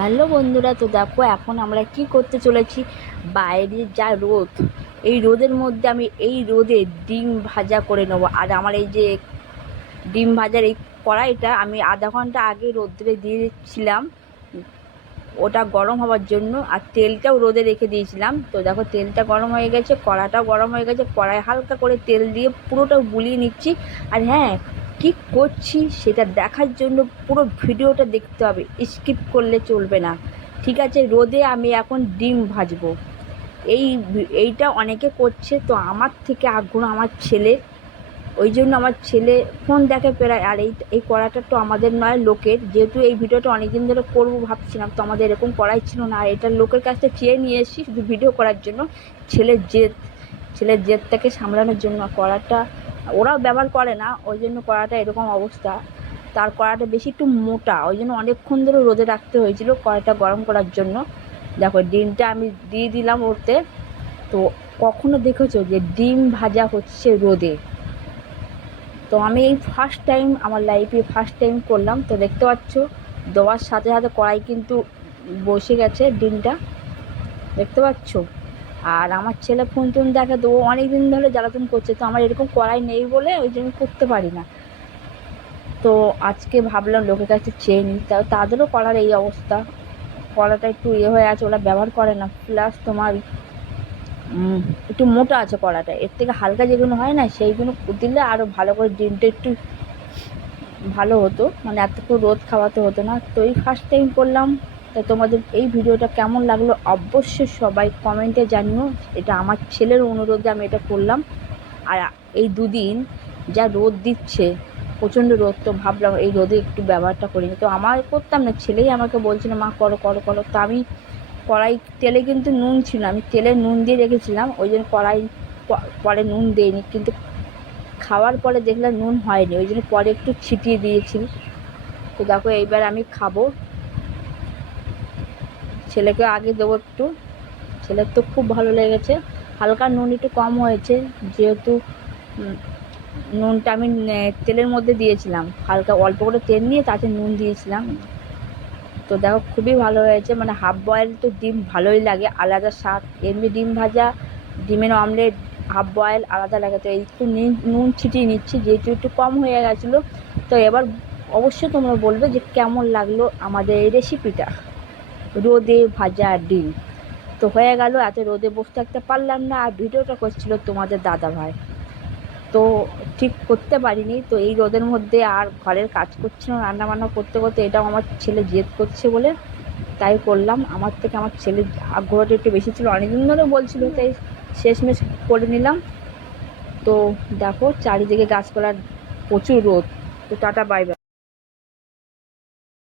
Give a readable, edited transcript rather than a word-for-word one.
Hello বন্ধুরা, তো দেখো এখন আমরা কি করতে চলেছি। বাইরে যা রোদ, এই রোদের মধ্যে আমি এই রোদে ডিম ভাজা করে নেবো। আর আমার এই যে ডিম ভাজার এই কড়াইটা আমি আধা ঘন্টা আগে রোদ্রে দিয়েছিলাম ওটা গরম হওয়ার জন্য, আর তেলটাও রোদে রেখে দিয়েছিলাম। তো দেখো তেলটা গরম হয়ে গেছে, কড়াটাও গরম হয়ে গেছে। কড়াই হালকা করে তেল দিয়ে পুরোটা বুলিয়ে নিচ্ছি। আর হ্যাঁ, কী করছি সেটা দেখার জন্য পুরো ভিডিওটা দেখতে হবে, স্কিপ করলে চলবে না। ঠিক আছে, রোদে আমি এখন ডিম ভাজবো। এইটা অনেকে করছে, তো আমার থেকে আগ্রহ আমার ছেলে, ওই জন্য আমার ছেলে ফোন দেখে প্রায়। আর এই কড়াটা তো আমাদের নয়, লোকের। যেহেতু এই ভিডিওটা অনেকদিন ধরে করবো ভাবছিলাম, তো আমাদের এরকম কড়াই ছিল না। আর এটা লোকের কাছ থেকে চেয়ে নিয়ে এসেছি শুধু ভিডিও করার জন্য। ছেলের জেদটাকে সামলানোর জন্য কড়াটা ওরাও ব্যবহার করে না, ওই জন্য কড়াটা এরকম অবস্থা। তার কড়াটা বেশি একটু মোটা, ওই জন্য অনেকক্ষণ ধরে রোদে রাখতে হয়েছিল কড়াটা গরম করার জন্য। দেখো ডিমটা আমি দিয়ে দিলাম ওতে। তো কখনো দেখেছো যে ডিম ভাজা হচ্ছে রোদে? তো আমি এই ফার্স্ট টাইম, আমার লাইফে ফার্স্ট টাইম করলাম। তো দেখতে পাচ্ছ দেওয়ার সাথে সাথে কড়াই কিন্তু বসে গেছে ডিমটা, দেখতে পাচ্ছ। আর আমার ছেলে ফোন টোন দেখে, তো ও অনেক দিন ধরে জ্বালাতন করছে। তো আমার এরকম কড়াই নেই বলে ওই জন্য করতে পারি না। তো আজকে ভাবলাম লোকের কাছে চেয়ে নিই, তাদেরও করার এই অবস্থা। কড়াটা একটু হয়ে আছে, ওরা ব্যবহার করে না। প্লাস তোমার একটু মোটা আছে কড়াটা। এর থেকে হালকা যেগুলো হয় না, সেইগুলো দিলে আরও ভালো করে ডিমটা একটু ভালো হতো, মানে এতটুকু রোদ খাওয়াতে হতো না। তো এই ফার্স্ট টাইম করলাম। তা তোমাদের এই ভিডিওটা কেমন লাগলো অবশ্যই সবাই কমেন্টে জানিও। এটা আমার ছেলের অনুরোধে আমি এটা করলাম। আর এই দুদিন যা রোদ দিচ্ছে, প্রচণ্ড রোদ, তো ভাবলাম এই রোদে একটু ব্যবহারটা করি। তো আমার করতাম না, ছেলেই আমাকে বলছিল মা করো করো করো। তো আমি কড়াই, তেলে কিন্তু নুন ছিল, আমি তেলে নুন দিয়ে রেখেছিলাম, ওই জন্য কড়াই পরে নুন দিইনি। কিন্তু খাওয়ার পরে দেখলাম নুন হয়নি, ওই জন্য পরে একটু ছিটিয়ে দিয়েছি। তো দেখো এইবার আমি খাবো, ছেলেকে আগে দেবো একটু। ছেলের তো খুব ভালো লেগেছে। হালকা নুন একটু কম হয়েছে, যেহেতু নুনটা আমি তেলের মধ্যে দিয়েছিলাম, হালকা অল্প করে তেল নিয়ে তাতে নুন দিয়েছিলাম। তো দেখো খুবই ভালো হয়েছে, মানে হাফ বয়েল তো ডিম ভালোই লাগে, আলাদা স্বাদ। এমনি ডিম ভাজা, ডিমের অমলেট, হাফ বয়েল আলাদা লাগে। তো একটু নুন ছিটিয়ে নিচ্ছি, যেহেতু একটু কম হয়ে গেছিলো। তো এবার অবশ্যই তোমরা বলবে যে কেমন লাগলো আমাদের এই রেসিপিটা, রোদে ভাজা ডিম। তো হয়ে গেল, এত রোদে বসে থাকতে পারলাম না, আর ভিডিওটা করছিল তোমাদের দাদাভাই, তো ঠিক করতে পারিনি। তো এই রোদের মধ্যে আর ঘরের কাজ করছিলাম, রান্নাবান্না করতে করতে। এটাও আমার ছেলে জেদ করছে বলে তাই করলাম। আমার থেকে আমার ছেলের আগ্রহটা একটু বেশি ছিল, অনেকদিন ধরে বলছিল, তাই শেষমেশ করে নিলাম। তো দেখো চারিদিকে গাছপালার প্রচুর রোদ। তো টাটা, বাই বাই।